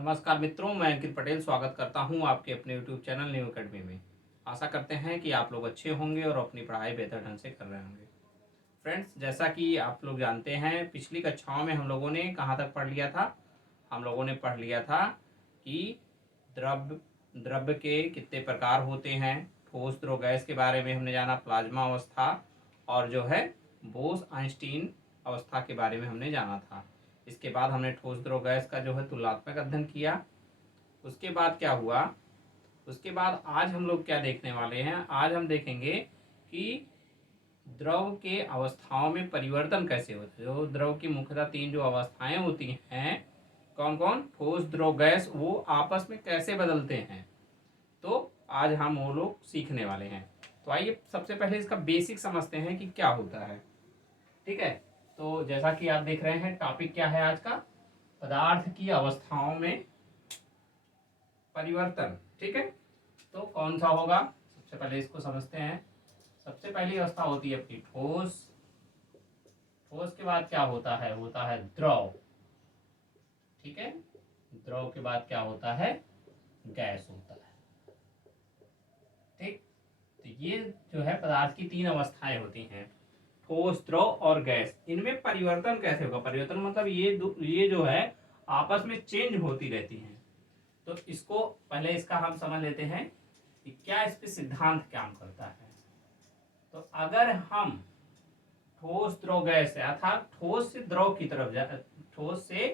नमस्कार मित्रों, मैं अंकित पटेल स्वागत करता हूं आपके अपने YouTube चैनल न्यू एकेडमी में। आशा करते हैं कि आप लोग अच्छे होंगे और अपनी पढ़ाई बेहतर ढंग से कर रहे होंगे। फ्रेंड्स, जैसा कि आप लोग जानते हैं, पिछली कक्षाओं में हम लोगों ने कहाँ तक पढ़ लिया था। हम लोगों ने पढ़ लिया था कि द्रव्य द्रव्य के कितने प्रकार होते हैं। ठोस, द्रव, गैस के बारे में हमने जाना, प्लाज्मा अवस्था और जो है बोस आइंस्टीन अवस्था के बारे में हमने जाना था। इसके बाद हमने ठोस, द्रव, गैस का जो है तुलनात्मक अध्ययन किया। उसके बाद क्या हुआ, उसके बाद आज हम लोग क्या देखने वाले हैं। आज हम देखेंगे कि द्रव के अवस्थाओं में परिवर्तन कैसे होते हैं। जो द्रव की मुख्यतः तीन जो अवस्थाएं होती हैं, कौन कौन, ठोस, द्रव, गैस, वो आपस में कैसे बदलते हैं, तो आज हम वो लोग सीखने वाले हैं। तो आइए सबसे पहले इसका बेसिक समझते हैं कि क्या होता है। ठीक है, तो जैसा कि आप देख रहे हैं, टॉपिक क्या है आज का, पदार्थ की अवस्थाओं में परिवर्तन। ठीक है, तो कौन सा होगा, सबसे पहले इसको समझते हैं। सबसे पहली अवस्था होती है अपनी ठोस। ठोस के बाद क्या होता है द्रव। ठीक है, द्रव के बाद क्या होता है, गैस होता है। ठीक, तो ये जो है पदार्थ की तीन अवस्थाएं होती हैं, ठोस, द्रव और गैस। इनमें परिवर्तन कैसे होगा, परिवर्तन मतलब ये जो है आपस में चेंज होती रहती हैं। तो इसको पहले इसका हम समझ लेते हैं कि क्या इस पे सिद्धांत काम करता है। तो अगर हम ठोस, द्रव, गैस है, अर्थात ठोस से द्रव की तरफ ठोस से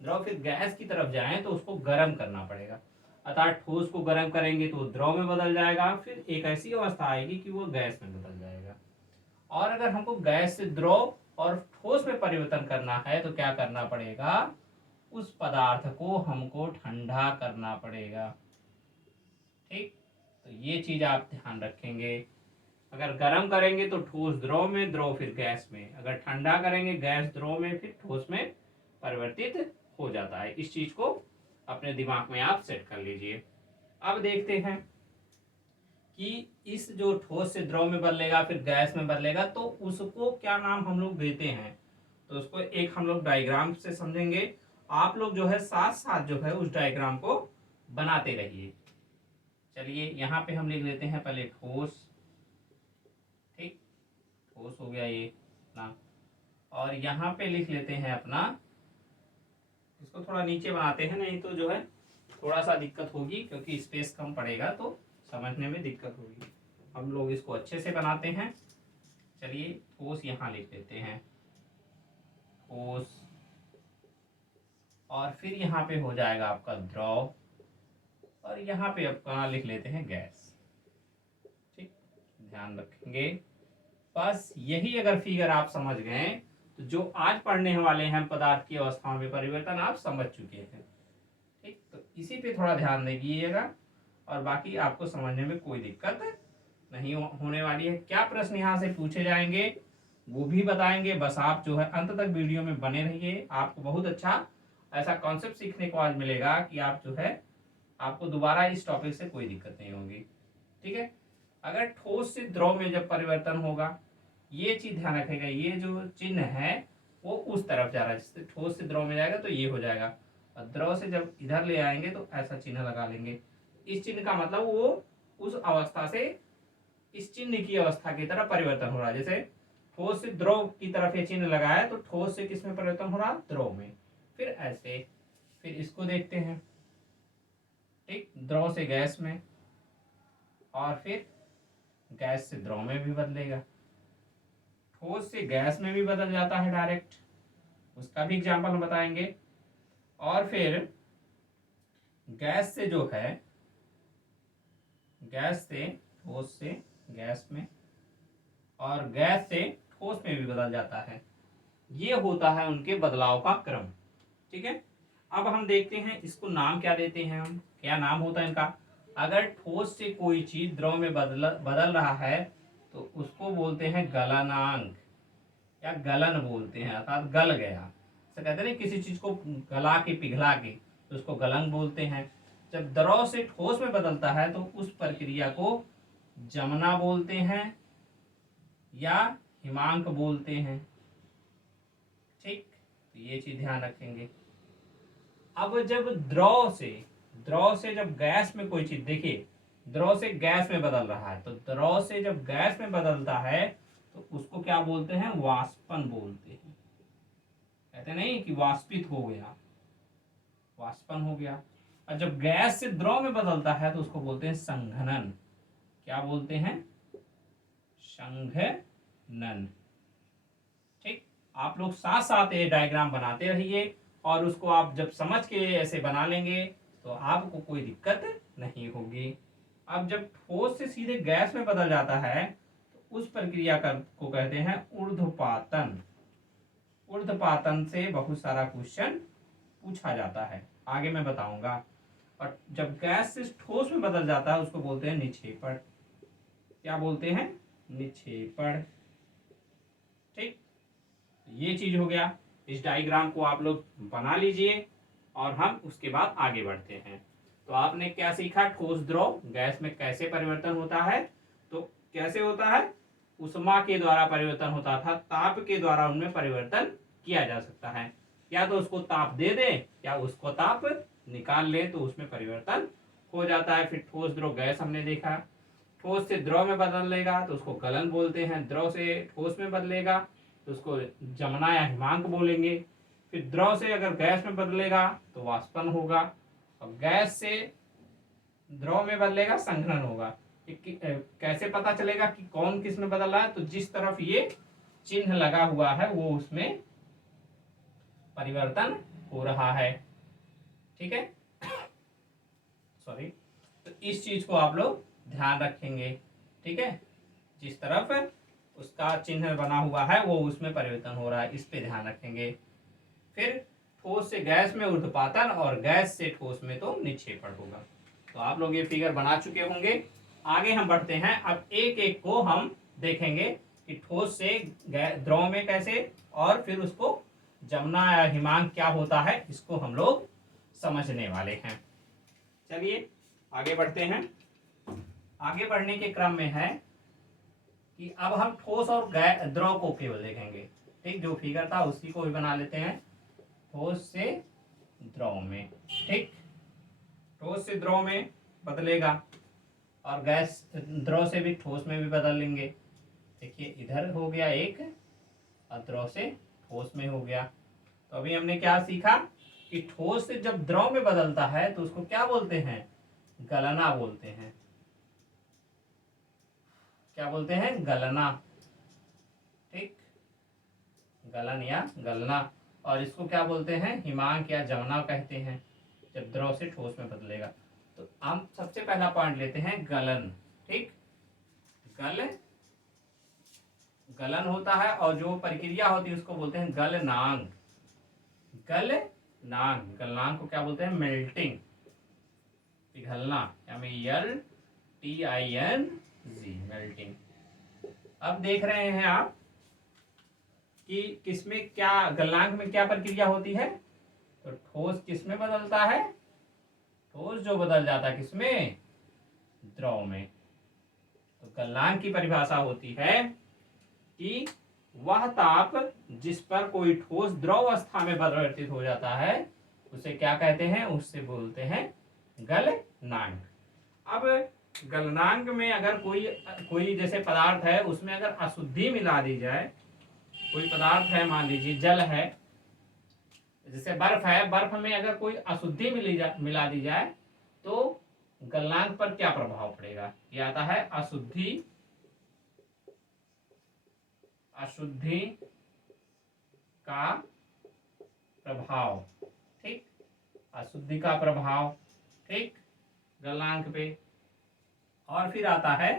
द्रव फिर गैस की तरफ जाएं, तो उसको गर्म करना पड़ेगा। अर्थात ठोस को गर्म करेंगे तो द्रव में बदल जाएगा, फिर एक ऐसी अवस्था आएगी कि वो गैस में बदल जाएगा। और अगर हमको गैस से द्रव और ठोस में परिवर्तन करना है तो क्या करना पड़ेगा, उस पदार्थ को हमको ठंडा करना पड़ेगा। ठीक, तो ये चीज आप ध्यान रखेंगे। अगर गर्म करेंगे तो ठोस द्रव में, द्रव फिर गैस में। अगर ठंडा करेंगे गैस द्रव में, फिर ठोस में परिवर्तित हो जाता है। इस चीज को अपने दिमाग में आप सेट कर लीजिए। अब देखते हैं कि इस जो ठोस से द्रव में बदलेगा फिर गैस में बदलेगा, तो उसको क्या नाम हम लोग देते हैं। तो उसको एक हम लोग डायग्राम से समझेंगे। आप लोग जो है साथ साथ जो है उस डायग्राम को बनाते रहिए। चलिए यहाँ पे हम लिख लेते हैं पहले ठोस। ठीक, ठोस हो गया ये अपना। और यहाँ पे लिख लेते हैं अपना, इसको थोड़ा नीचे बनाते हैं, नहीं तो जो है थोड़ा सा दिक्कत होगी, क्योंकि स्पेस कम पड़ेगा तो समझने में दिक्कत होगी। हम लोग इसको अच्छे से बनाते हैं। चलिए ठोस यहाँ लिख लेते हैं, ठोस। और फिर यहाँ पे हो जाएगा आपका द्रव, और यहाँ पे अपना लिख लेते हैं गैस। ठीक, ध्यान रखेंगे। बस यही अगर फिगर आप समझ गए तो जो आज पढ़ने वाले हैं पदार्थ की अवस्थाओं में परिवर्तन आप समझ चुके हैं। ठीक, तो इसी पे थोड़ा ध्यान दीजिएगा और बाकी आपको समझने में कोई दिक्कत नहीं होने वाली है। क्या प्रश्न यहाँ से पूछे जाएंगे वो भी बताएंगे। बस आप जो है अंत तक वीडियो में बने रहिए। आपको बहुत अच्छा ऐसा कॉन्सेप्ट सीखने को आज मिलेगा कि आप जो है आपको दोबारा इस टॉपिक से कोई दिक्कत नहीं होगी। ठीक है, अगर ठोस से द्रव में जब परिवर्तन होगा, ये चीज ध्यान रखेगा, ये जो चिन्ह है वो उस तरफ जा रहा है। जिससे ठोस से द्रव में जाएगा तो ये हो जाएगा, और द्रव से जब इधर ले आएंगे तो ऐसा चिन्ह लगा लेंगे। इस चिन्ह का मतलब वो उस अवस्था से इस चिन्ह की अवस्था की तरफ परिवर्तन हो रहा है। जैसे ठोस से द्रव की तरफ ये चिन्ह लगाया तो ठोस से किस में परिवर्तन हो रहा, द्रव में। फिर ऐसे, फिर इसको देखते हैं। ठीक, द्रव से गैस में, और फिर गैस से द्रव में भी बदलेगा। ठोस से गैस में भी बदल जाता है डायरेक्ट, उसका भी एग्जाम्पल हम बताएंगे। और फिर गैस से जो है, गैस से ठोस से गैस में, और गैस से ठोस में भी बदल जाता है। ये होता है उनके बदलाव का क्रम। ठीक है, अब हम देखते हैं इसको नाम क्या देते हैं हम, क्या नाम होता है इनका। अगर ठोस से कोई चीज द्रव में बदल रहा है तो उसको बोलते हैं गलनांक, या गलन बोलते हैं, अर्थात गल गया। ऐसा कहते हैं किसी चीज को गला के पिघला के, तो उसको गलन बोलते हैं। जब द्रव से ठोस में बदलता है तो उस प्रक्रिया को जमना बोलते हैं या हिमांक बोलते हैं। ठीक, तो ये चीज ध्यान रखेंगे। अब जब द्रव से जब गैस में कोई चीज, देखिए द्रव से गैस में बदल रहा है, तो द्रव से जब गैस में बदलता है तो उसको क्या बोलते हैं, वाष्पन बोलते हैं। कहते नहीं कि वाष्पित हो गया, वाष्पन हो गया। और जब गैस से द्रव में बदलता है तो उसको बोलते हैं संघनन। क्या बोलते हैं, संघनन। ठीक, आप लोग साथ साथ ये डायग्राम बनाते रहिए और उसको आप जब समझ के ऐसे बना लेंगे तो आपको कोई दिक्कत नहीं होगी। अब जब ठोस से सीधे गैस में बदल जाता है तो उस प्रक्रिया को कहते हैं ऊर्ध्वपातन। ऊर्ध्वपातन से बहुत सारा क्वेश्चन पूछा जाता है, आगे मैं बताऊंगा। और जब गैस से ठोस में बदल जाता है उसको बोलते हैं निक्षेपण। क्या बोलते हैं, निक्षेपण। ठीक, ये चीज हो गया। इस डायग्राम को आप लोग बना लीजिए और हम उसके बाद आगे बढ़ते हैं। तो आपने क्या सीखा, ठोस द्रव गैस में कैसे परिवर्तन होता है। तो कैसे होता है, उष्मा के द्वारा परिवर्तन होता था, ताप के द्वारा उनमें परिवर्तन किया जा सकता है। या तो उसको ताप दे दे या उसको ताप निकाल ले तो उसमें परिवर्तन हो जाता है। फिर ठोस द्रव गैस हमने देखा, ठोस से द्रव में बदलेगा तो उसको गलन बोलते हैं, द्रव से ठोस में बदलेगा तो उसको जमना या हिमांक बोलेंगे। फिर द्रव से अगर गैस में बदलेगा तो वाष्पन होगा, और गैस से द्रव में बदलेगा संघनन होगा। कैसे पता चलेगा कि कौन किस में बदल रहा है, तो जिस तरफ ये चिन्ह लगा हुआ है वो उसमें परिवर्तन हो रहा है। ठीक है, सॉरी। तो इस चीज को आप लोग ध्यान रखेंगे। ठीक है, जिस तरफ उसका चिन्ह बना हुआ है वो उसमें परिवर्तन हो रहा है, इस पे ध्यान रखेंगे। फिर ठोस से गैस में ऊर्ध्वपातन और गैस से ठोस में तो निक्षेपण होगा। तो आप लोग ये फिगर बना चुके होंगे। आगे हम बढ़ते हैं, अब एक एक को हम देखेंगे कि ठोस से द्रव में कैसे, और फिर उसको जमना या हिमांक क्या होता है, इसको हम लोग समझने वाले हैं। चलिए आगे बढ़ते हैं। आगे बढ़ने के क्रम में है कि अब हम ठोस और द्रव को केवल देखेंगे। ठीक, जो फिगर था उसी को भी बना लेते हैं, ठोस से द्रव में। ठीक, ठोस से द्रव में बदलेगा और गैस द्रव से भी ठोस में भी बदल लेंगे। देखिए इधर हो गया एक और द्रव से ठोस में हो गया। तो अभी हमने क्या सीखा कि ठोस से जब द्रव में बदलता है तो उसको क्या बोलते हैं, गलना बोलते हैं। क्या बोलते हैं, गलना। ठीक, गलन या गलना। और इसको क्या बोलते हैं, हिमांक या जमना कहते हैं, जब द्रव से ठोस में बदलेगा। तो हम सबसे पहला पॉइंट लेते हैं गलन। ठीक, गलन होता है और जो प्रक्रिया होती है उसको बोलते हैं गलनांक। गलनांक को क्या बोलते हैं, मेल्टिंग, पिघलना, यानी LTING, मेल्टिंग। अब देख रहे हैं आप कि किसमें क्या, गलनांक में क्या प्रक्रिया होती है। तो ठोस किसमें बदलता है, ठोस जो बदल जाता है किसमें, द्रव में। तो गलनांक की परिभाषा होती है कि वह ताप जिस पर कोई ठोस द्रव अवस्था में परिवर्तित हो जाता है उसे क्या कहते हैं, उससे बोलते हैं गलनांक। अब गलनांक में अगर कोई जैसे पदार्थ है उसमें अगर अशुद्धि मिला दी जाए, कोई पदार्थ है मान लीजिए जल है, जैसे बर्फ है, बर्फ में अगर कोई अशुद्धि मिला दी जाए तो गलनांक पर क्या प्रभाव पड़ेगा। ये आता है अशुद्धि का प्रभाव। ठीक, अशुद्धि का प्रभाव, ठीक, गलनांक पे। और फिर आता है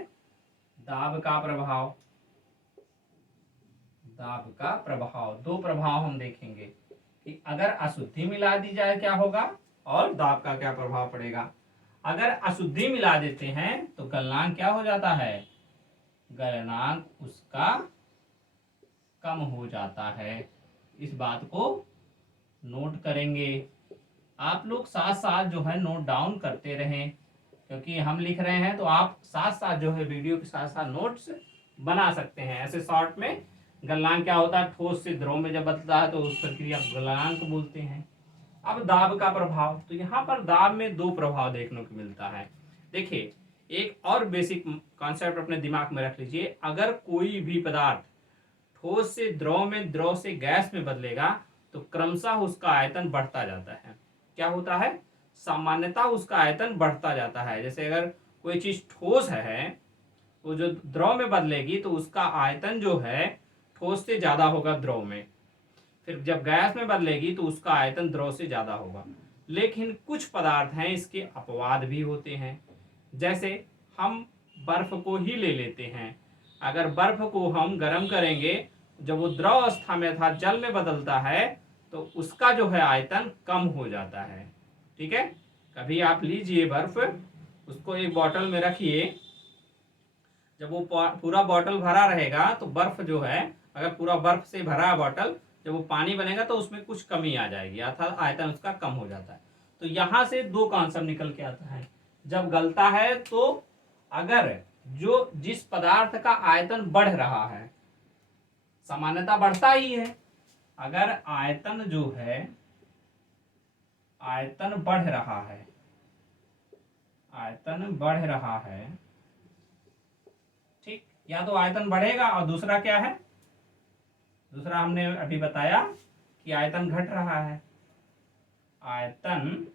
दाब का प्रभाव। दाब का प्रभाव, दो प्रभाव हम देखेंगे कि अगर अशुद्धि मिला दी जाए क्या होगा और दाब का क्या प्रभाव पड़ेगा। अगर अशुद्धि मिला देते हैं तो गलनांक क्या हो जाता है, गलनांक उसका कम हो जाता है। इस बात को नोट करेंगे। आप लोग साथ साथ जो है नोट डाउन करते रहें, क्योंकि हम लिख रहे हैं तो आप साथ साथ जो है वीडियो के साथ साथ नोट्स बना सकते हैं। ऐसे शॉर्ट में गलनांक क्या होता है, ठोस से द्रव में जब बदलता है तो उस प्रक्रिया को गलनांक बोलते हैं। अब दाब का प्रभाव, तो यहाँ पर दाब में दो प्रभाव देखने को मिलता है। देखिए, एक और बेसिक कॉन्सेप्ट अपने दिमाग में रख लीजिए, अगर कोई भी पदार्थ ठोस से द्रव में, द्रव से गैस में बदलेगा तो क्रमशः उसका आयतन बढ़ता जाता है। क्या होता है? सामान्यतः उसका आयतन बढ़ता जाता है। जैसे अगर कोई चीज ठोस है, वो जो द्रव में बदलेगी तो उसका आयतन जो है ठोस से ज्यादा होगा द्रव में, फिर जब गैस में बदलेगी तो उसका आयतन द्रव से ज्यादा होगा। लेकिन कुछ पदार्थ हैं इसके अपवाद भी होते हैं। जैसे हम बर्फ को ही ले लेते हैं, अगर बर्फ को हम गर्म करेंगे, जब वो द्रव अवस्था में था जल में बदलता है तो उसका जो है आयतन कम हो जाता है। ठीक है, कभी आप लीजिए बर्फ, उसको एक बोतल में रखिए, जब वो पूरा बोतल भरा रहेगा तो बर्फ जो है, अगर पूरा बर्फ से भरा है बोतल, जब वो पानी बनेगा तो उसमें कुछ कमी आ जाएगी अर्थात आयतन उसका कम हो जाता है। तो यहां से दो कॉन्सेप्ट निकल के आता है। जब गलता है तो अगर जो जिस पदार्थ का आयतन बढ़ रहा है, सामान्यता बढ़ता ही है, अगर आयतन जो है, आयतन बढ़ रहा है, आयतन बढ़ रहा है, ठीक, या तो आयतन बढ़ेगा और दूसरा क्या है, दूसरा हमने अभी बताया कि आयतन घट रहा है। आयतन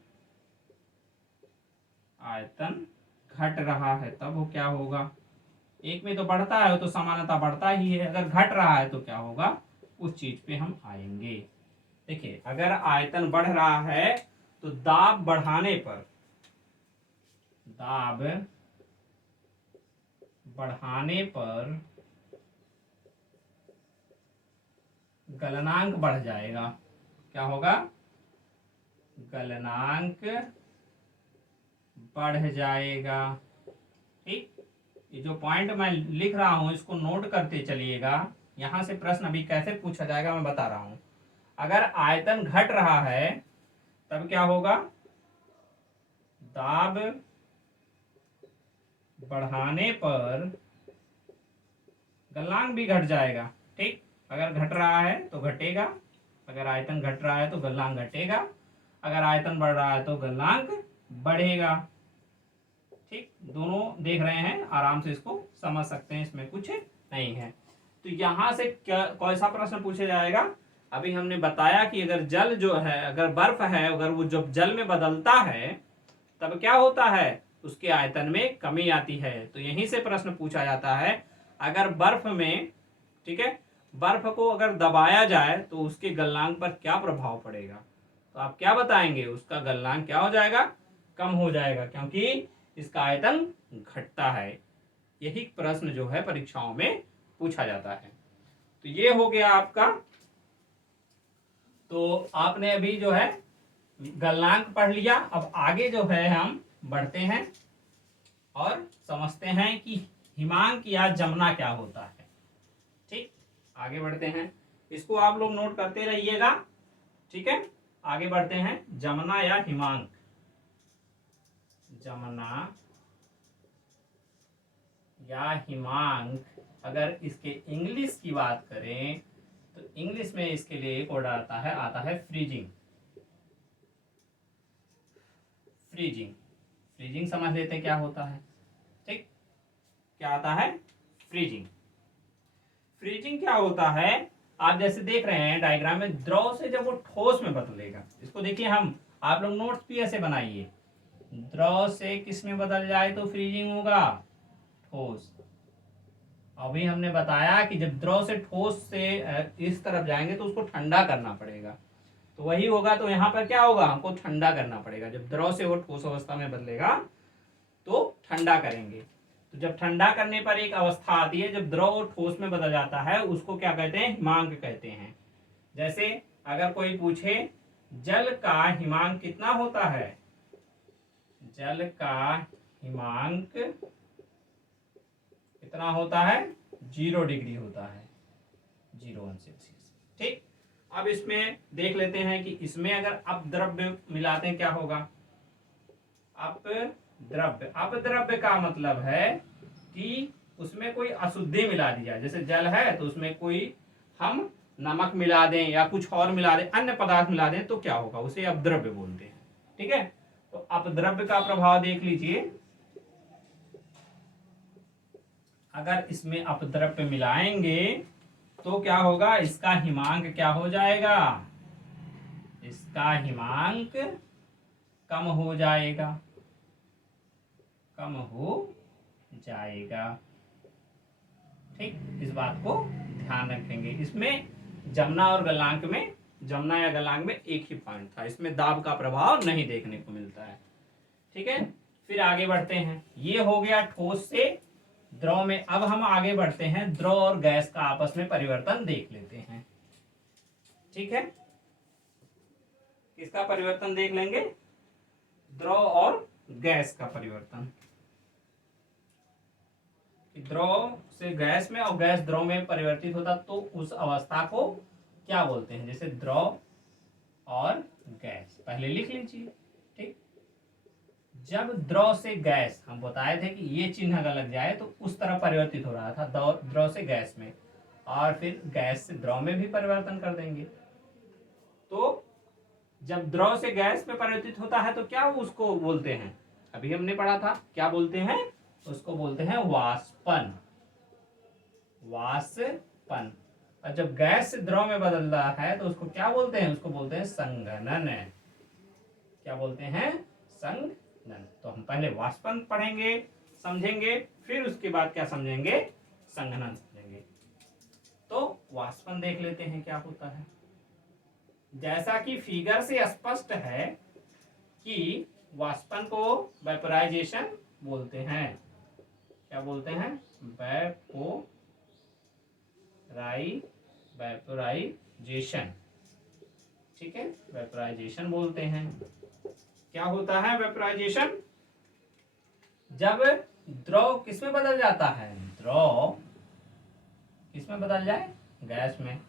आयतन घट रहा है, तब वो क्या होगा, एक में तो बढ़ता है तो सामान्यता बढ़ता ही है, अगर घट रहा है तो क्या होगा, उस चीज पे हम आएंगे। देखिए, अगर आयतन बढ़ रहा है तो दाब बढ़ाने पर, दाब बढ़ाने पर गलनांक बढ़ जाएगा। क्या होगा, गलनांक बढ़ जाएगा। ठीक, ये जो पॉइंट मैं लिख रहा हूं इसको नोट करते चलिएगा, यहां से प्रश्न अभी कैसे पूछा जाएगा मैं बता रहा हूं। अगर आयतन घट रहा है तब क्या होगा, दाब बढ़ाने पर गलनांक भी घट जाएगा। ठीक, अगर घट रहा है तो घटेगा, अगर आयतन घट रहा है तो गलनांक घटेगा, अगर आयतन बढ़ रहा है तो गलनांक बढ़ेगा। ठीक, दोनों देख रहे हैं, आराम से इसको समझ सकते हैं, इसमें कुछ नहीं है। तो यहां से क्या कौन सा प्रश्न पूछा जाएगा, अभी हमने बताया कि अगर जल जो है, अगर बर्फ है, अगर वो जब जल में बदलता है तब क्या होता है, उसके आयतन में कमी आती है। तो यहीं से प्रश्न पूछा जाता है, अगर बर्फ में, ठीक है, बर्फ को अगर दबाया जाए तो उसके गलनांक पर क्या प्रभाव पड़ेगा, तो आप क्या बताएंगे, उसका गलनांक क्या हो जाएगा, कम हो जाएगा, क्योंकि इसका आयतन घटता है। यही प्रश्न जो है परीक्षाओं में पूछा जाता है। तो ये हो गया आपका, तो आपने अभी जो है गलनांक पढ़ लिया। अब आगे जो है हम बढ़ते हैं और समझते हैं कि हिमांक या जमुना क्या होता है। ठीक, आगे बढ़ते हैं, इसको आप लोग नोट करते रहिएगा। ठीक है, आगे बढ़ते हैं, जमुना या हिमांक, जमुना या हिमांक, अगर इसके इंग्लिश की बात करें तो इंग्लिश में इसके लिए एक वर्ड आता है फ्रीजिंग। फ्रीजिंग, फ्रीजिंग समझ लेते हैं क्या होता है। ठीक, क्या आता है, फ्रीजिंग। फ्रीजिंग क्या होता है, आप जैसे देख रहे हैं डायग्राम में, द्रव से जब वो ठोस में बदलेगा, इसको देखिए, हम आप लोग नोट्स भी ऐसे बनाइए, द्रव से किस में बदल जाए तो फ्रीजिंग होगा, ठोस। अभी हमने बताया कि जब द्रव से ठोस से इस तरफ जाएंगे तो उसको ठंडा करना पड़ेगा, तो वही होगा। तो यहाँ पर क्या होगा, हमको ठंडा करना पड़ेगा, जब द्रव से वो ठोस अवस्था में बदलेगा तो ठंडा करेंगे। तो जब ठंडा करने पर एक अवस्था आती है जब द्रव ठोस में बदल जाता है, उसको क्या कहते हैं, हिमांक कहते हैं। जैसे अगर कोई पूछे जल का हिमांक कितना होता है, जल का हिमांक कितना होता है, 0 डिग्री होता है, 0 सेल्सियस। ठीक, अब इसमें देख लेते हैं कि इसमें अगर अपद्रव्य मिलाते हैं क्या होगा, अपद्रव्य। अपद्रव्य का मतलब है कि उसमें कोई अशुद्धि मिला दिया, जैसे जल है तो उसमें कोई हम नमक मिला दें या कुछ और मिला दें, अन्य पदार्थ मिला दें, तो क्या होगा, उसे अपद्रव्य बोलते हैं। ठीक है, तो अपद्रव्य का प्रभाव देख लीजिए। अगर इसमें अपद्रव्य मिलाएंगे तो क्या होगा, इसका हिमांक क्या हो जाएगा, इसका हिमांक कम हो जाएगा, कम हो जाएगा। ठीक, इस बात को ध्यान रखेंगे। इसमें जमना और गलनांक में, जमना या गलनांक में एक ही पॉइंट था, इसमें दाब का प्रभाव नहीं देखने को मिलता है। ठीक है, फिर आगे बढ़ते हैं। ये हो गया ठोस से द्रव में। अब हम आगे बढ़ते हैं, द्रव और गैस का आपस में परिवर्तन देख लेते हैं। ठीक है, किसका परिवर्तन देख लेंगे, द्रव और गैस का परिवर्तन। द्रव से गैस में और गैस द्रव में परिवर्तित होता तो उस अवस्था को क्या बोलते हैं, जैसे द्रव और गैस, पहले लिख लीजिए। ठीक, जब द्रव से गैस, हम बताए थे कि ये चिन्ह अगर लग जाए तो उस तरह परिवर्तित हो रहा था, द्रव से गैस में, और फिर गैस से द्रव में भी परिवर्तन कर देंगे। तो जब द्रव से गैस में परिवर्तित होता है तो क्या उसको बोलते हैं, अभी हमने पढ़ा था, क्या बोलते हैं, उसको बोलते हैं वाष्पन, वाष्पन। और जब गैस से द्रव में बदल रहा है तो उसको क्या बोलते हैं, उसको बोलते हैं संघनन। क्या बोलते हैं, संघनन। तो हम पहले वाष्पन पढ़ेंगे, समझेंगे, फिर उसके बाद क्या समझेंगे, संघनन समझेंगे। तो वाष्पन देख लेते हैं क्या होता है। जैसा कि फिगर से स्पष्ट है कि वाष्पन को वेपोराइजेशन बोलते हैं। क्या बोलते हैं, वेपोराइजेशन। ठीक है, वेपोराइजेशन बोलते हैं। क्या होता है वेपोराइजेशन, जब द्रव किसमें बदल जाता है, द्रव किसमें बदल जाए, गैस में।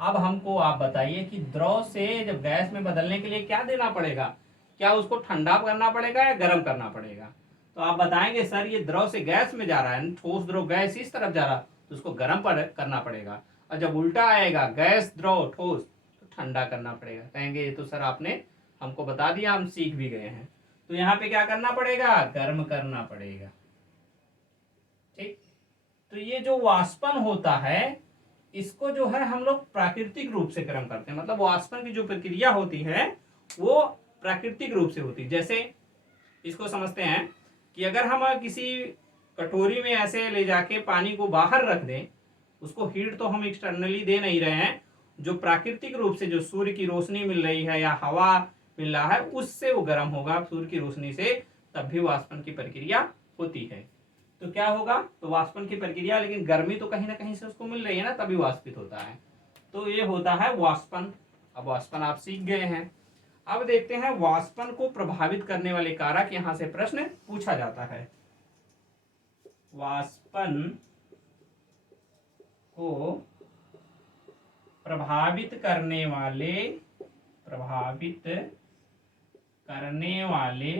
अब हमको आप बताइए कि द्रव से जब गैस में बदलने के लिए क्या देना पड़ेगा, क्या उसको ठंडा करना पड़ेगा या गर्म करना पड़ेगा। तो आप बताएंगे सर ये द्रव से गैस में जा रहा है, ठोस द्रव गैस इस तरफ जा रहा, तो उसको गर्म करना पड़ेगा। और जब उल्टा आएगा, गैस द्रव ठोस, तो ठंडा करना पड़ेगा। कहेंगे ये तो सर आपने हमको बता दिया, हम सीख भी गए हैं। तो यहाँ पे क्या करना पड़ेगा, गर्म करना पड़ेगा। ठीक, तो ये जो वाष्पन होता है, इसको जो है हम लोग प्राकृतिक रूप से गर्म करते हैं। मतलब वाष्पन की जो प्रक्रिया होती है वो प्राकृतिक रूप से होती है। जैसे इसको समझते हैं कि अगर हम किसी कटोरी में ऐसे ले जाके पानी को बाहर रख दें, उसको हीट तो हम एक्सटर्नली दे नहीं रहे हैं, जो प्राकृतिक रूप से जो सूर्य की रोशनी मिल रही है या हवा मिल रहा है उससे वो गर्म होगा, सूर्य की रोशनी से, तब भी वाष्पन की प्रक्रिया होती है। तो क्या होगा, तो वाष्पन की प्रक्रिया, लेकिन गर्मी तो कहीं ना कहीं से उसको मिल रही है ना, तभी वाष्पित होता है। तो ये होता है वाष्पन। अब वाष्पन आप सीख गए हैं। अब देखते हैं वाष्पन को प्रभावित करने वाले कारक, यहां से प्रश्न पूछा जाता है। वाष्पन को प्रभावित करने वाले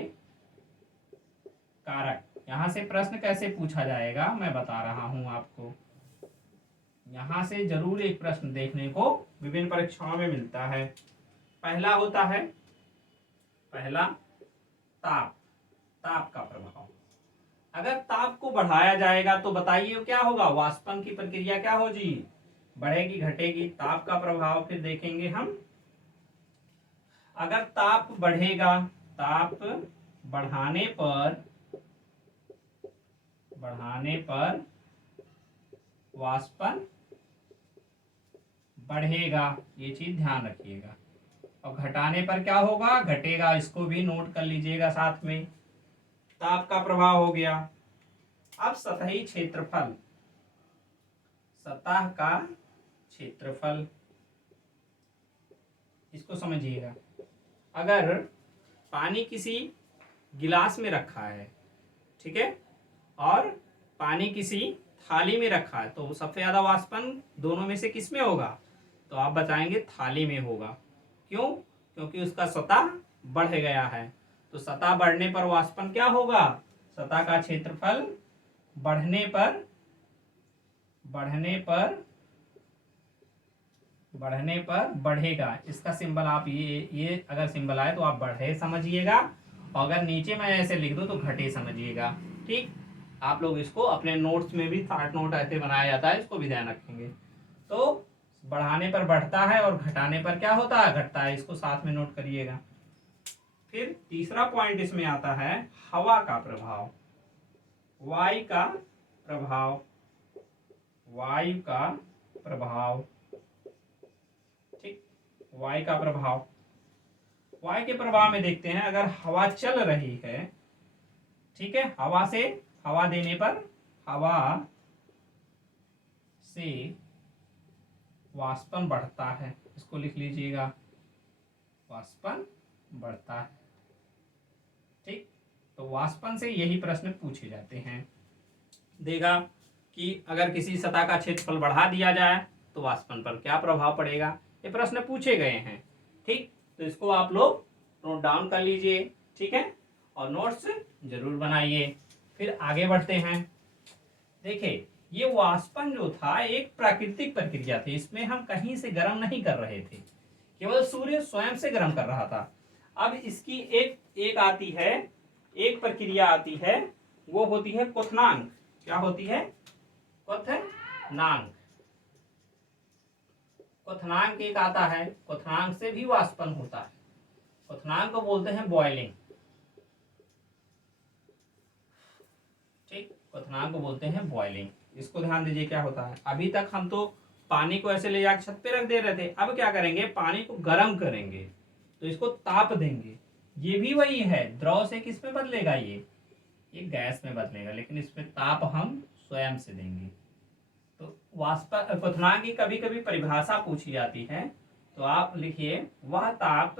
कारक, यहां से प्रश्न कैसे पूछा जाएगा मैं बता रहा हूं आपको। यहां से जरूर एक प्रश्न देखने को विभिन्न परीक्षाओं में मिलता है। पहला होता है, पहला ताप, ताप का प्रभाव। अगर ताप को बढ़ाया जाएगा तो बताइए क्या होगा, वाष्पन की प्रक्रिया क्या होगी, बढ़ेगी घटेगी। ताप का प्रभाव फिर देखेंगे हम। अगर ताप बढ़ेगा, ताप बढ़ाने पर वाष्पन बढ़ेगा, ये चीज ध्यान रखिएगा। और घटाने पर क्या होगा, घटेगा। इसको भी नोट कर लीजिएगा साथ में। ताप का प्रभाव हो गया। अब सतही क्षेत्रफल, सतह का क्षेत्रफल, इसको समझिएगा। अगर पानी किसी गिलास में रखा है, ठीक है, और पानी किसी थाली में रखा है, तो सबसे ज्यादा वाष्पन दोनों में से किस में होगा, तो आप बताएंगे थाली में होगा। क्यों, क्योंकि उसका सतह बढ़ गया है। तो सतह बढ़ने पर वाष्पन क्या होगा, सतह का क्षेत्रफल बढ़ने पर बढ़ने पर बढ़ेगा, इसका सिंबल आप ये अगर सिंबल आए तो आप बढ़े समझिएगा, और अगर नीचे मैं ऐसे लिख दूं तो घटे समझिएगा। ठीक, आप लोग इसको अपने नोट्स में भी शॉर्ट नोट ऐसे बनाया जाता है, इसको भी ध्यान रखेंगे। तो बढ़ाने पर बढ़ता है और घटाने पर क्या होता है, घटता है, इसको साथ में नोट करिएगा। फिर तीसरा पॉइंट इसमें आता है हवा का प्रभाव, वायु का प्रभाव, वायु का प्रभाव। ठीक, वायु का प्रभाव, वायु के प्रभाव में देखते हैं, अगर हवा चल रही है, ठीक है, हवा से, हवा देने पर, हवा से वाष्पन बढ़ता है, इसको लिख लीजिएगा, वाष्पन बढ़ता है। ठीक, तो वाष्पन से यही प्रश्न पूछे जाते हैं। देगा कि अगर किसी सतह का क्षेत्रफल बढ़ा दिया जाए तो वाष्पन पर क्या प्रभाव पड़ेगा, ये प्रश्न पूछे गए हैं। ठीक, तो इसको आप लोग नोट डाउन कर लीजिए, ठीक है, और नोट्स जरूर बनाइए। फिर आगे बढ़ते हैं। देखिए, ये वाष्पन जो था एक प्राकृतिक प्रक्रिया थी, इसमें हम कहीं से गर्म नहीं कर रहे थे, केवल सूर्य स्वयं से गर्म कर रहा था। अब इसकी एक आती है, एक प्रक्रिया आती है, वो होती है क्वथनांक। क्या होती है, क्वथनांक। क्वथनांक एक आता है, क्वथनांक से भी वाष्पन होता है, क्वथनांक को बोलते हैं बॉइलिंग। ठीक, क्वथनांक को बोलते हैं बॉइलिंग, इसको ध्यान दीजिए क्या होता है। अभी तक हम तो पानी को ऐसे ले जाकर छत पे रख दे रहे थे, अब क्या करेंगे, पानी को गर्म करेंगे, तो इसको ताप देंगे। ये भी वही है, द्रव से किस में बदलेगा, ये गैस में बदलेगा, लेकिन इसमें ताप हम स्वयं से देंगे। तो वाष्प क्वथनांक की कभी कभी परिभाषा पूछी जाती है, तो आप लिखिए, वह ताप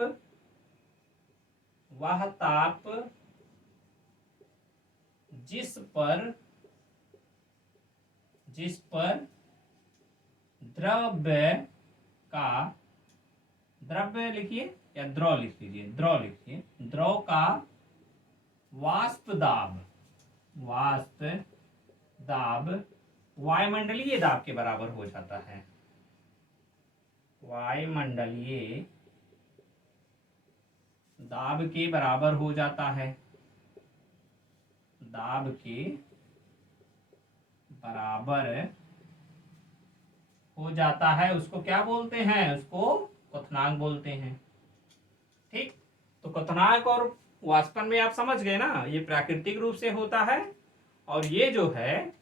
जिस पर द्रव्य लिखिए या द्रव लिख लीजिए, द्रव लिखिए, द्रव का वाष्प दाब वायुमंडलीय दाब के बराबर हो जाता है, वायुमंडलीय दाब के बराबर हो जाता है, दाब के बराबर हो जाता है, उसको क्या बोलते हैं, उसको क्वथनांक बोलते हैं। ठीक, तो क्वथनांक और वाष्पन में आप समझ गए ना, ये प्राकृतिक रूप से होता है, और ये जो है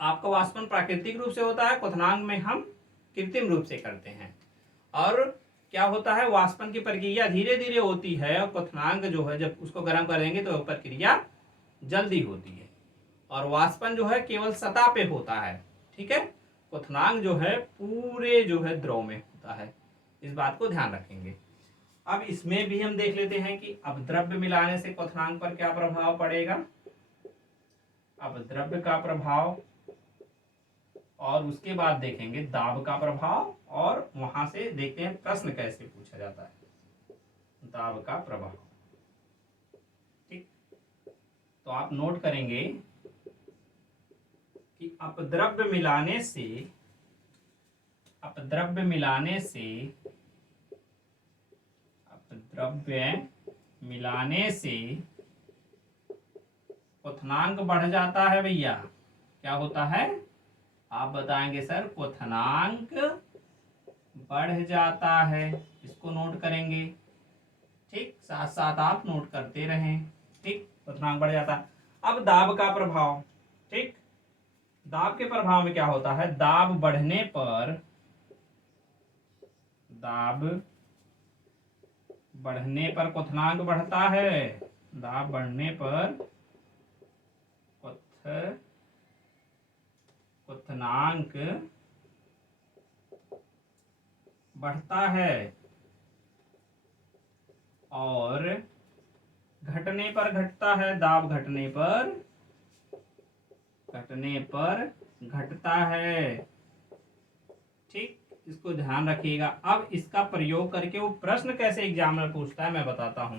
आपका वाष्पन प्राकृतिक रूप से होता है, क्वथनांक में हम कृत्रिम रूप से करते हैं। और क्या होता है, वाष्पन की प्रक्रिया धीरे धीरे होती है, और क्वथनांक जो है जब उसको गर्म करेंगे तो प्रक्रिया जल्दी होती है, और वाष्पन जो है केवल सतह पे होता है। ठीक है, क्वथनांक जो है पूरे जो है द्रव में होता है, इस बात को ध्यान रखेंगे। अब इसमें भी हम देख लेते हैं कि अब द्रव्य मिलाने से क्वथनांक पर क्या प्रभाव पड़ेगा। अब द्रव्य का प्रभाव, और उसके बाद देखेंगे दाब का प्रभाव, और वहां से देखते हैं प्रश्न कैसे पूछा जाता है, दाब का प्रभाव। ठीक, तो आप नोट करेंगे कि अपद्रव्य मिलाने से क्वथनांक बढ़ जाता है भैया। क्या होता है, आप बताएंगे सर, क्वथनांक बढ़ जाता है, इसको नोट करेंगे। ठीक, साथ साथ आप नोट करते रहें। ठीक, क्वथनांक बढ़ जाता है। अब दाब का प्रभाव। ठीक, दाब के प्रभाव में क्या होता है, दाब बढ़ने पर क्वथनांक बढ़ता है, दाब बढ़ने पर क्वथनांक बढ़ता है, और घटने पर घटता है, दाब घटने पर घटता है। ठीक, इसको ध्यान रखिएगा। अब इसका प्रयोग करके वो प्रश्न कैसे एग्जाम में पूछता है मैं बताता हूं।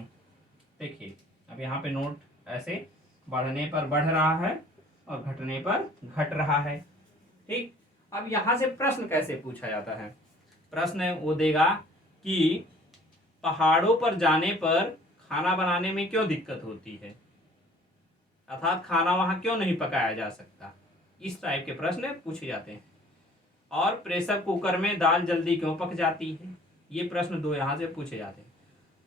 देखिए, अब यहाँ पे नोट ऐसे, बढ़ने पर बढ़ रहा है और घटने पर घट रहा है। ठीक, अब यहां से प्रश्न कैसे पूछा जाता है? प्रश्न वो देगा कि पहाड़ों पर जाने पर खाना बनाने में क्यों दिक्कत होती है, अर्थात खाना वहां क्यों नहीं पकाया जा सकता। इस टाइप के प्रश्न पूछे जाते हैं। और प्रेशर कुकर में दाल जल्दी क्यों पक जाती है, ये प्रश्न दो यहाँ से पूछे जाते हैं।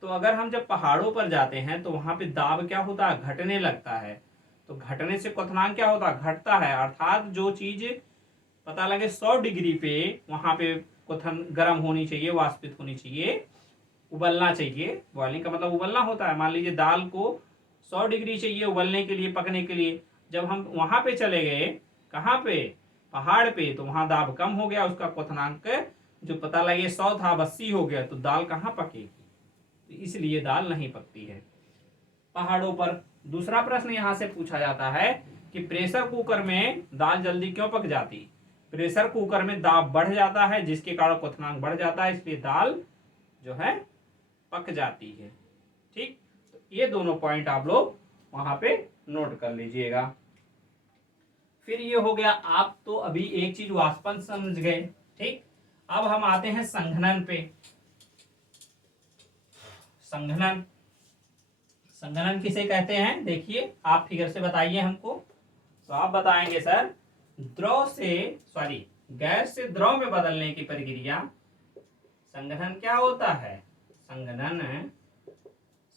तो अगर हम जब पहाड़ों पर जाते हैं तो वहां पे दाब क्या होता है, घटने लगता है। तो घटने से क्वथनांक क्या होता है, घटता है। अर्थात जो चीज पता लगे 100 डिग्री पे वहां पे क्वथन गर्म होनी चाहिए, वाष्पित होनी चाहिए, उबलना चाहिए। बॉइलिंग का मतलब उबलना होता है। मान लीजिए दाल को 100 डिग्री चाहिए उबलने के लिए, पकने के लिए। जब हम वहां पे चले गए, कहाँ पे, पहाड़ पे, तो वहां दाब कम हो गया, उसका क्वथनांक जो पता लगे 100 था 80 हो गया, तो दाल कहाँ पकेगी, तो इसलिए दाल नहीं पकती है पहाड़ों पर। दूसरा प्रश्न यहां से पूछा जाता है कि प्रेशर कुकर में दाल जल्दी क्यों पक जाती। प्रेशर कुकर में दाब बढ़ जाता है, जिसके कारण क्वथनांक बढ़ जाता है, इसलिए दाल जो है पक जाती है। ठीक, तो ये दोनों पॉइंट आप लोग वहां पे नोट कर लीजिएगा। फिर ये हो गया, आप तो अभी एक चीज वाष्पन समझ गए। ठीक, अब हम आते हैं संघनन पे। संघनन, संघनन किसे कहते हैं, देखिए आप फिगर से बताइए हमको। तो आप बताएंगे सर, द्रव से सॉरी गैस से द्रव में बदलने की प्रक्रिया संघनन क्या होता है। संघनन,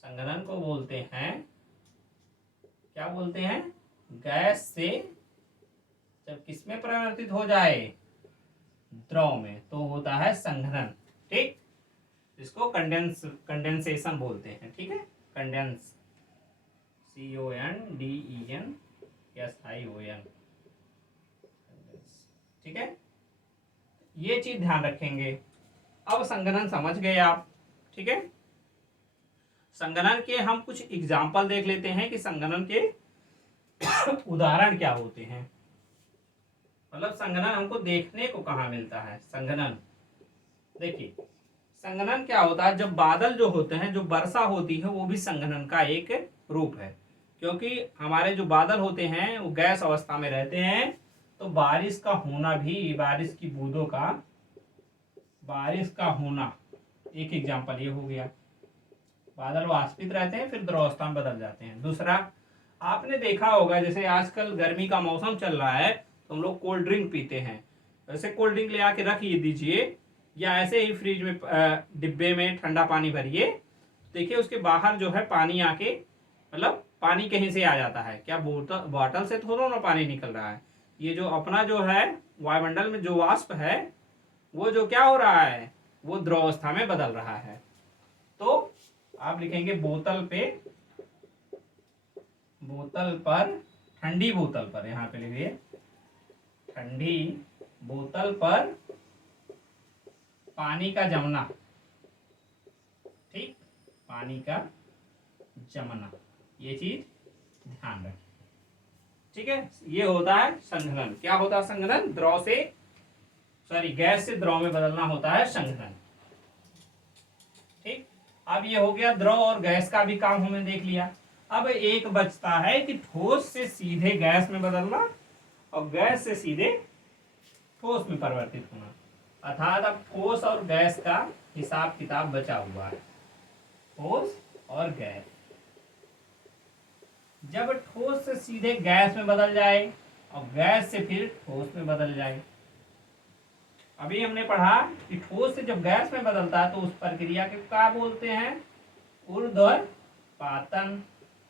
संघनन को बोलते हैं, क्या बोलते हैं, गैस से जब किसमें परिवर्तित हो जाए, द्रव में, तो होता है संघनन। ठीक, इसको कंडेंसेशन बोलते हैं। ठीक है, कंडेंस, CONDENSION, ठीक है, ये चीज ध्यान रखेंगे। अब संघनन समझ गए आप। ठीक है, संघनन के हम कुछ एग्जाम्पल देख लेते हैं कि संघनन के उदाहरण क्या होते हैं। मतलब संघनन हमको देखने को कहाँ मिलता है। संघनन देखिए, संघनन क्या होता है, जब बादल जो होते हैं, जो वर्षा होती है, वो भी संघनन का एक रूप है। क्योंकि हमारे जो बादल होते हैं वो गैस अवस्था में रहते हैं, तो बारिश का होना भी, बारिश की बूंदों का, बारिश का होना एक एग्जाम्पल ये हो गया। बादल वाष्पित रहते हैं, फिर द्रवावस्था में बदल जाते हैं। दूसरा, आपने देखा होगा जैसे आजकल गर्मी का मौसम चल रहा है, तो हम लोग कोल्ड ड्रिंक पीते हैं। वैसे कोल्ड ड्रिंक ले आके रख दीजिए, या ऐसे ही फ्रिज में डिब्बे में ठंडा पानी भरिए, देखिए उसके बाहर जो है पानी आके, मतलब पानी कहीं से आ जाता है, क्या बॉटल से थोड़ा ना पानी निकल रहा है। ये जो अपना जो है वायुमंडल में जो वाष्प है, वो जो क्या हो रहा है, वो द्रवावस्था में बदल रहा है। तो आप लिखेंगे बोतल पे, बोतल पर, ठंडी बोतल पर, यहाँ पे लिखिए ठंडी बोतल पर पानी का जमना। ठीक, पानी का जमना, ये चीज ध्यान रखें। ठीक है, ये होता है संघनन। क्या होता है संघनन, द्रव से सॉरी गैस से द्रव में बदलना होता है संघनन। ठीक, अब ये हो गया द्रव और गैस का भी काम हमने देख लिया। अब एक बचता है कि ठोस से सीधे गैस में बदलना और गैस से सीधे ठोस में परिवर्तित होना। अर्थात अब ठोस और गैस का हिसाब किताब बचा हुआ है। ठोस और गैस, जब ठोस से सीधे गैस में बदल जाए और गैस से फिर ठोस में बदल जाए। अभी हमने पढ़ा कि ठोस से जब गैस में बदलता है तो उस प्रक्रिया के क्या बोलते हैं, ऊर्ध्वपातन।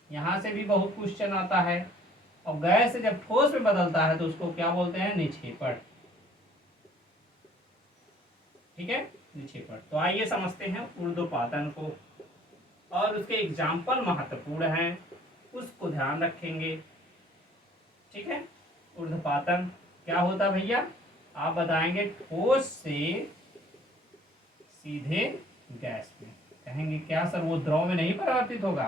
यहां से भी बहुत क्वेश्चन आता है। और गैस से जब ठोस में बदलता है तो उसको क्या बोलते हैं, निक्षेपण। ठीक है, निक्षेपण। तो आइए समझते हैं ऊर्ध्वपातन को, और उसके एग्जाम्पल महत्वपूर्ण हैं, उसको ध्यान रखेंगे। ठीक है, ऊर्ध्वपातन क्या होता है भैया, आप बताएंगे ठोस से सीधे गैस में। कहेंगे क्या सर वो द्रव में नहीं परिवर्तित होगा,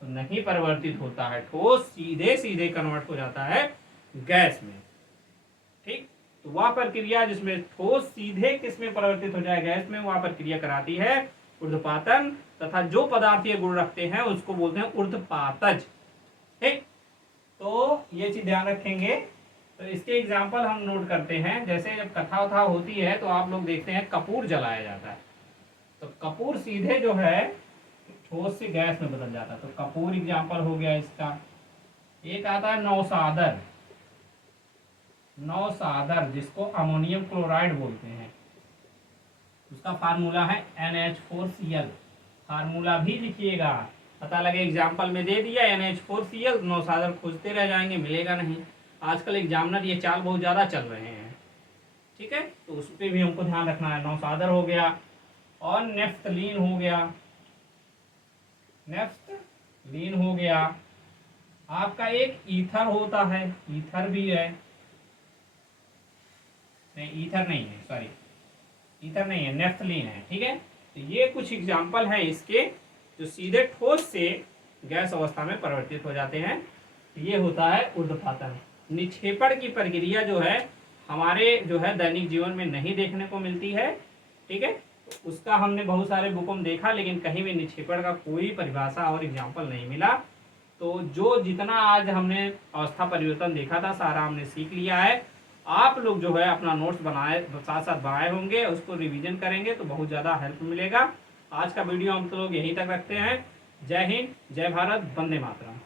तो नहीं परिवर्तित होता है, ठोस सीधे सीधे कन्वर्ट हो जाता है गैस में। ठीक, तो वह प्रक्रिया जिसमें ठोस सीधे किसमें परिवर्तित हो जाए, गैस में, वह प्रक्रिया कराती है ऊर्ध्वपातन। तथा जो पदार्थ ये गुण रखते हैं उसको बोलते हैं ऊर्ध्वपातज। ठीक, तो ये चीज ध्यान रखेंगे तो इसके एग्जाम्पल हम नोट करते हैं। जैसे जब कथा वथा होती है तो आप लोग देखते हैं कपूर जलाया जाता है, तो कपूर सीधे जो है ठोस से गैस में बदल जाता है। तो कपूर एग्जाम्पल हो गया इसका। एक आता है नौसादर, नौसादर जिसको अमोनियम क्लोराइड बोलते हैं, उसका फार्मूला है NH4Cl। फार्मूला भी लिखिएगा, पता लगे एग्जाम्पल में दे दिया NH4Cl, नौसादर खोजते रह जाएंगे, मिलेगा नहीं। आजकल एग्जामिनर ये चाल बहुत ज़्यादा चल रहे हैं, ठीक है, तो उस पर भी हमको ध्यान रखना है। नौसादर हो गया और नेफ्थलीन हो गया, नेफ्थलीन हो गया। आपका एक ईथर होता है, ईथर भी है, नहीं ईथर नहीं है, सॉरी ईथर नहीं है, नेफ्थलीन है, ठीक है। तो ये कुछ एग्जाम्पल हैं इसके जो सीधे ठोस से गैस अवस्था में परिवर्तित हो जाते हैं। ये होता है ऊर्ध्वपातन। निक्षेपण की प्रक्रिया जो है हमारे जो है दैनिक जीवन में नहीं देखने को मिलती है, ठीक है। तो उसका हमने बहुत सारे बुकों में देखा, लेकिन कहीं भी निक्षेपण का कोई परिभाषा और एग्जाम्पल नहीं मिला। तो जो जितना आज हमने अवस्था परिवर्तन देखा था सारा हमने सीख लिया है। आप लोग जो है अपना नोट्स बनाए, साथ साथ बनाए होंगे, उसको रिवीजन करेंगे तो बहुत ज़्यादा हेल्प मिलेगा। आज का वीडियो हम तो लोग यहीं तक रखते हैं। जय हिंद, जय भारत, वंदे मातरम।